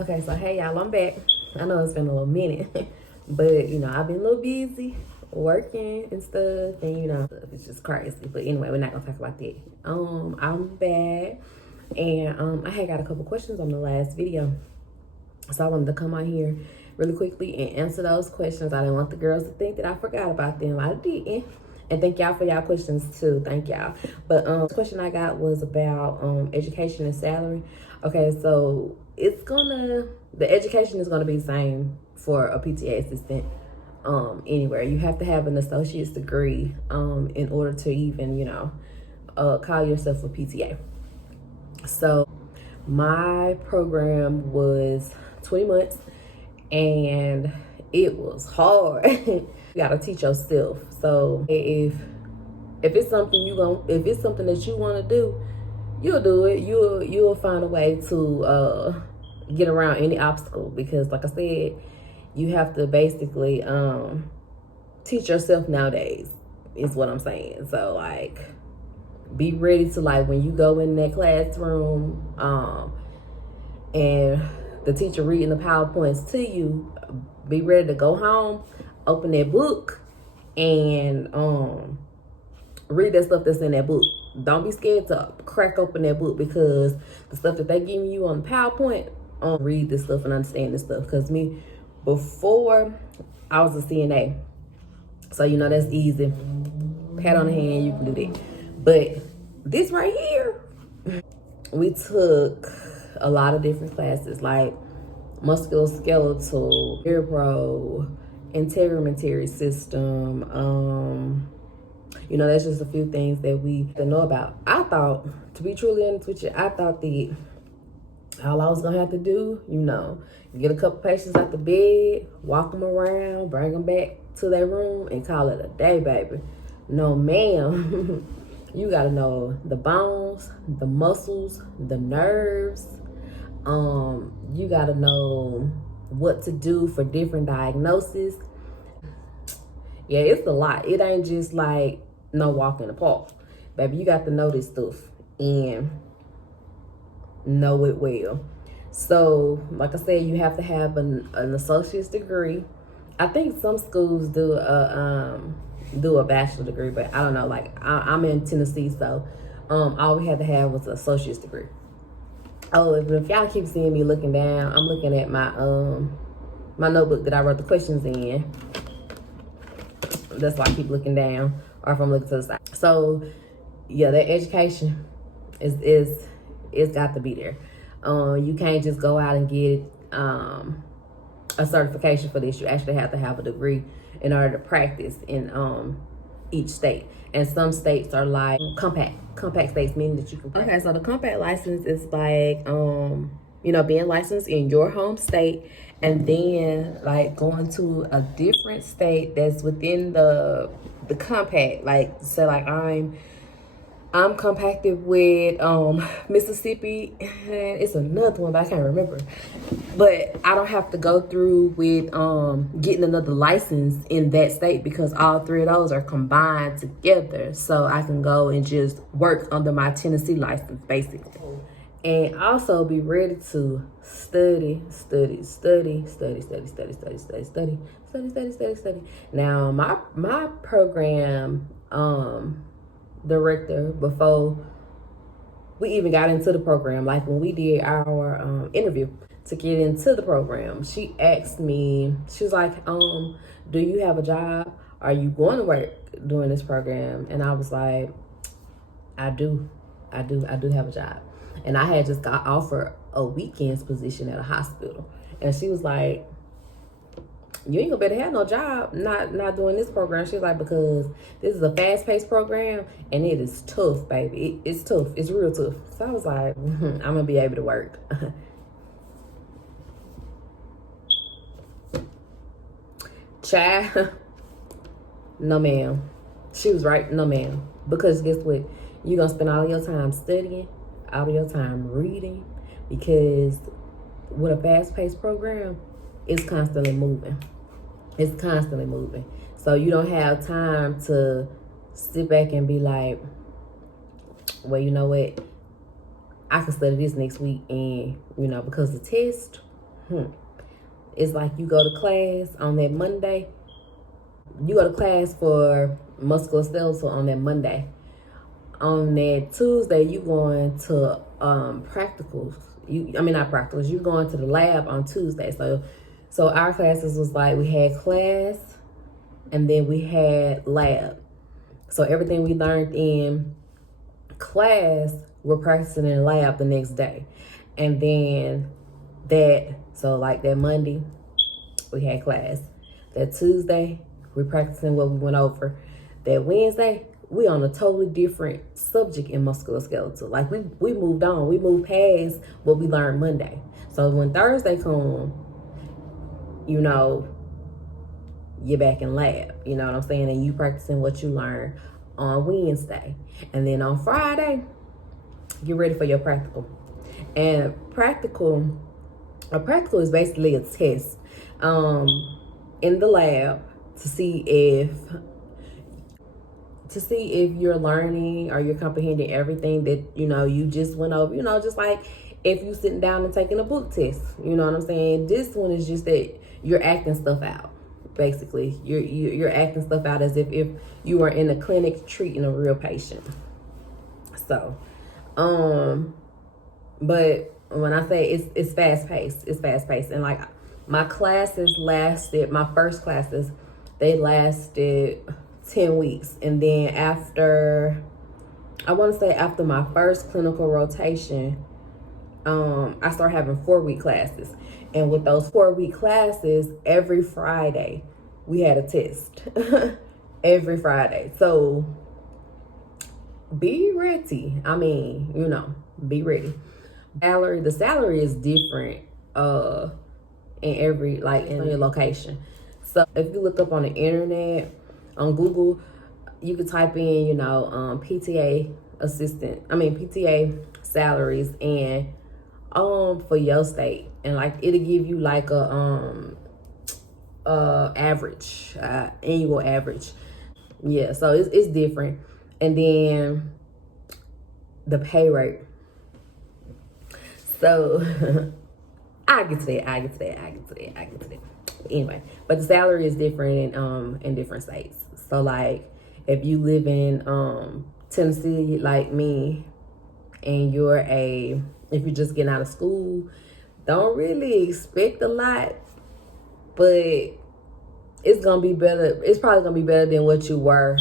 Okay, so hey y'all, I'm back. I know it's been a little minute, but I've been a little busy working and stuff, and it's just crazy. But anyway, we're not gonna talk about that. I'm back, and I had got a couple questions on the last video, so I wanted to come on here really quickly and answer those questions. I didn't want the girls to think that I forgot about them. I didn't. And thank y'all for y'all questions too. Thank y'all. But the question I got was about education and salary. Okay, so the education is gonna be the same for a PTA assistant anywhere. You have to have an associate's degree in order to even call yourself a PTA. So my program was 20 months and it was hard. You gotta teach yourself. So if it's something if it's something that you want to do, you'll do it. You'll find a way to get around any obstacle, because like I said, you have to basically teach yourself nowadays is what I'm saying. So like, be ready to, like, when you go in that classroom and the teacher reading the PowerPoints to you, be ready to go home, open that book, and read that stuff that's in that book. Don't be scared to crack open that book, because the stuff that they giving you on the PowerPoint, read this stuff and understand this stuff. Because me, before I was a CNA, so that's easy. Pat on the hand, you can do that. But this right here, we took a lot of different classes, like musculoskeletal, neuro, integumentary system. That's just a few things that we have to know about. I thought, to be truly honest with you, I thought that all I was gonna have to do, get a couple patients out the bed, walk them around, bring them back to their room, and call it a day, baby. No, ma'am. You gotta know the bones, the muscles, the nerves. You gotta know what to do for different diagnoses. Yeah, it's a lot. It ain't just like no walk in the park. Baby, you got to know this stuff and know it well. So, like I said, you have to have an associate's degree. I think some schools do a bachelor degree, but I don't know. Like, I'm in Tennessee, so all we had to have was an associate's degree. Oh, if y'all keep seeing me looking down, I'm looking at my my notebook that I wrote the questions in. That's why I keep looking down, or if I'm looking to the side. So yeah, that education is got to be there. You can't just go out and get a certification for this. You actually have to have a degree in order to practice in each state. And some states are like compact states, meaning that you can practice. Okay, so the compact license is like being licensed in your home state, and then like going to a different state that's within the compact. Like, say like I'm compacted with Mississippi, and it's another one, but I can't remember. But I don't have to go through with getting another license in that state, because all three of those are combined together. So I can go and just work under my Tennessee license, basically. And also be ready to study. Now, my program director, before we even got into the program, like when we did our interview to get into the program, she asked me, she was like, do you have a job? Are you going to work during this program? And I was like, I do have a job. And I had just got offered a weekends position at a hospital. And she was like, you ain't gonna better have no job not doing this program. She's like, because this is a fast-paced program and it is tough, baby. It's tough. It's real tough. So I was like, I'm gonna be able to work. Child, no ma'am. She was right, no ma'am. Because guess what? You're gonna spend all your time studying, all of your time reading, because with a fast-paced program, it's constantly moving. It's constantly moving. So you don't have time to sit back and be like, well, you know what? I can study this next week, and because the test, It's like you go to class on that Monday. You go to class for musculoskeletal on that Monday. On that Tuesday, you going to practicals. Not practicals. You going to the lab on Tuesday. So our classes was like we had class, and then we had lab. So everything we learned in class, we're practicing in lab the next day. And then that Monday, we had class. That Tuesday, we're practicing what we went over. That Wednesday, we on a totally different subject in musculoskeletal. Like we moved on. We moved past what we learned Monday. So when Thursday come, you're back in lab. You know what I'm saying? And you practicing what you learned on Wednesday. And then on Friday, get ready for your practical. And a practical is basically a test in the lab to see if you're learning or you're comprehending everything that you just went over. Just like if you sitting down and taking a book test. You know what I'm saying? This one is just that you're acting stuff out. Basically, you're acting stuff out as if you were in a clinic treating a real patient. So, but when I say it's fast paced, and like my first classes, they lasted 10 weeks, and then after my first clinical rotation, I started having 4-week classes. And with those 4-week classes, every Friday, we had a test. Every Friday. So, be ready. Be ready. The salary is different in your location. So, if you look up on the internet, on Google, you could type in, PTA PTA salaries and for your state, and like it'll give you like a average, annual average. Yeah, so it's different. And then the pay rate. So I get to that. Anyway, but the salary is different in different states. So like if you live in Tennessee like me, and if you're just getting out of school, don't really expect a lot, but it's gonna be better. It's probably gonna be better than what you were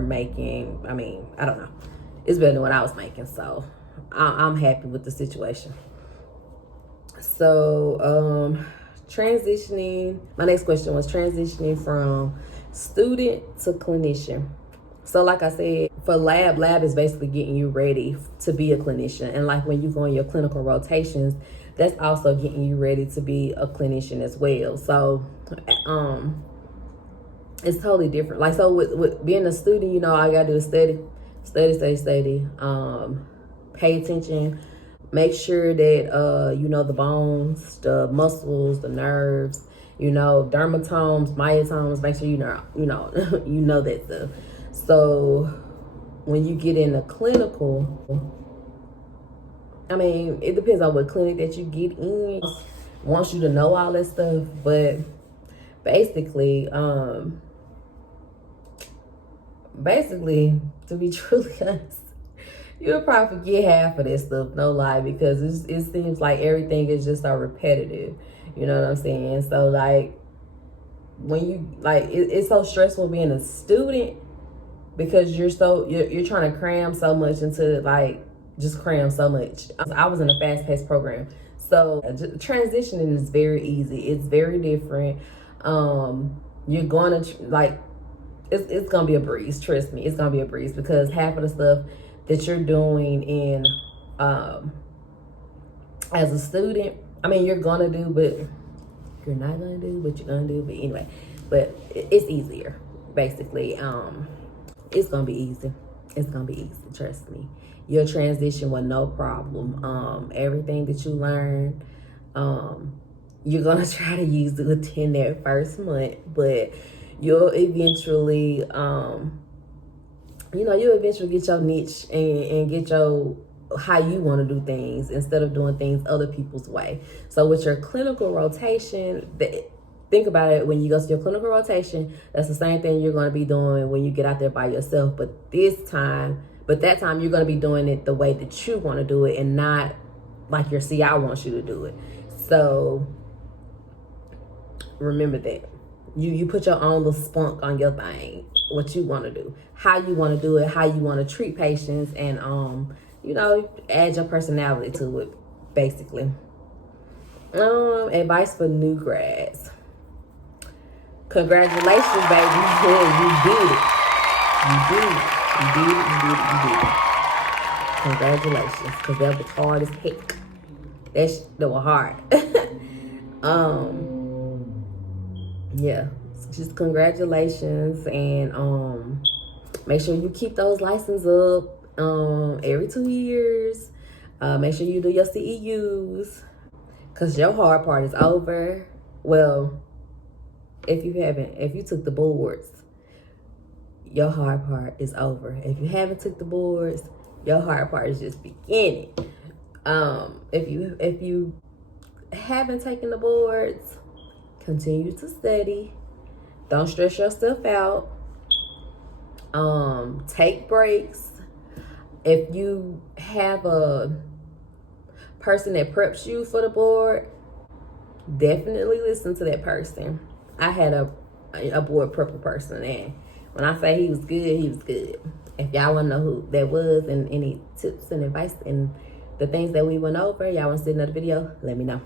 making. I don't know. It's better than what I was making, so I'm happy with the situation. So transitioning. My next question was transitioning from student to clinician. So like I said, for lab is basically getting you ready to be a clinician. And like when you go on your clinical rotations, that's also getting you ready to be a clinician as well. So it's totally different. Like, so with being a student, all you gotta do is study, pay attention, make sure that the bones, the muscles, the nerves, dermatomes, myotomes, make sure you know that stuff. So when you get in a clinical, it depends on what clinic that you get in. Wants you to know all that stuff, but basically, to be truly honest, you'll probably forget half of this stuff, no lie, because it seems like everything is just so repetitive. You know what I'm saying? So like when you it's so stressful being a student, because you're trying to cram so much into just cram so much. I was in a fast-paced program, so transitioning is very easy. It's very different. You're going to it's gonna be a breeze. Trust me, it's gonna be a breeze, because half of the stuff that you're doing in as a student, you're gonna do, but you're not gonna do, but you're gonna do. But anyway, but it's easier. Basically, it's gonna be easy. It's gonna be easy. Trust me. You'll transition with no problem. Everything that you learn, you're gonna try to use it within that first month, but you'll eventually, you'll eventually get your niche and get your how you want to do things instead of doing things other people's way. So with your clinical rotation, think about it, when you go to your clinical rotation, that's the same thing you're going to be doing when you get out there by yourself. But that time you're going to be doing it the way that you want to do it and not like your CI wants you to do it. So remember that. You put your own little spunk on your thing, what you want to do, how you want to do it, how you want to treat patients, and add your personality to it, basically. Advice for new grads. Congratulations, baby. Yeah, you did it. You did it. Congratulations, because that was hard as heck. That was hard. Yeah, just congratulations, and make sure you keep those licenses up every 2 years. Make sure you do your CEUs, because your hard part is over. Well, if you took the boards, your hard part is over. If you haven't took the boards, your hard part is just beginning. If you haven't taken the boards, continue to study. Don't stress yourself out. Take breaks. If you have a person that preps you for the board, definitely listen to that person. I had a board prepper person, and when I say he was good, he was good. If y'all want to know who that was and any tips and advice and the things that we went over, y'all want to see another video, let me know.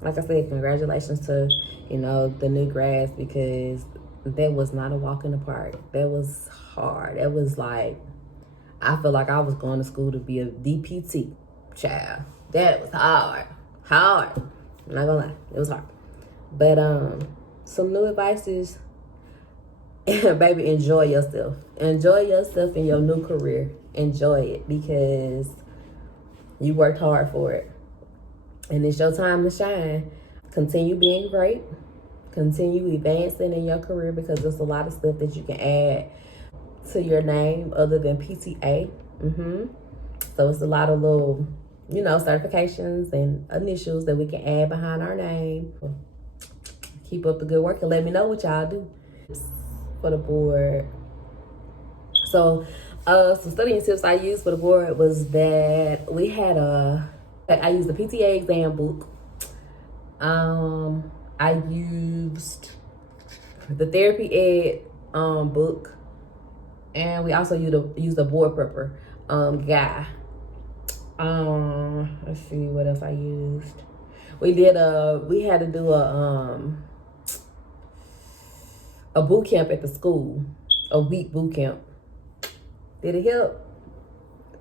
Like I said, congratulations to, the new grads, because that was not a walk in the park. That was hard. That was like, I feel like I was going to school to be a DPT child. That was hard. Hard. I'm not gonna lie. It was hard. But some new advice is, baby, enjoy yourself. Enjoy yourself in your new career. Enjoy it, because you worked hard for it. And it's your time to shine. Continue being great. Continue advancing in your career, because there's a lot of stuff that you can add to your name other than PTA. So it's a lot of little, certifications and initials that we can add behind our name. Keep up the good work and let me know what y'all do for the board. So some studying tips I used for the board was that I used the PTA exam book. I used the therapy ed book, and we also used a board prepper guy. Let's see what else I used. We had to do a boot camp at the school, a week boot camp. Did it help?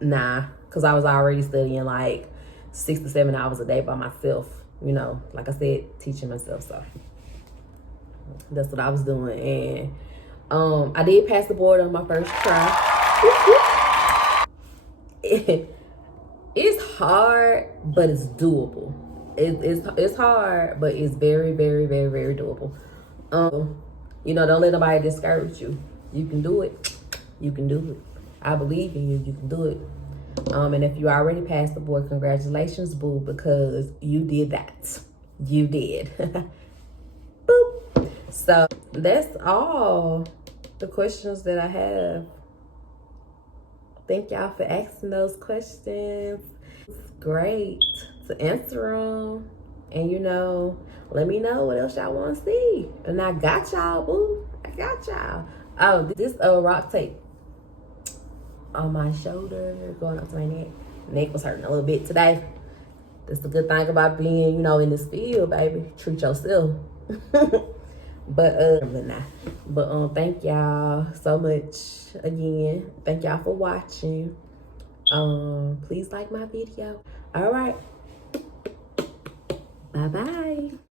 Nah, because I was already studying like 6 to 7 hours a day by myself. Like I said, teaching myself. So that's what I was doing. And I did pass the board on my first try. It's hard, but it's doable. It's hard, but it's very, very, very, very doable. Don't let nobody discourage you. You can do it. You can do it. I believe in you. You can do it. And if you already passed the board, congratulations, boo, because you did that. You did. Boop. So that's all the questions that I have. Thank y'all for asking those questions. It's great to answer them. And let me know what else y'all want to see. And I got y'all, boo. I got y'all. Oh, this rock tape on my shoulder, going up to my neck. Neck was hurting a little bit today. That's the good thing about being, in this field, baby. Treat yourself. But thank y'all so much again. Thank y'all for watching. Please like my video. All right. Bye-bye.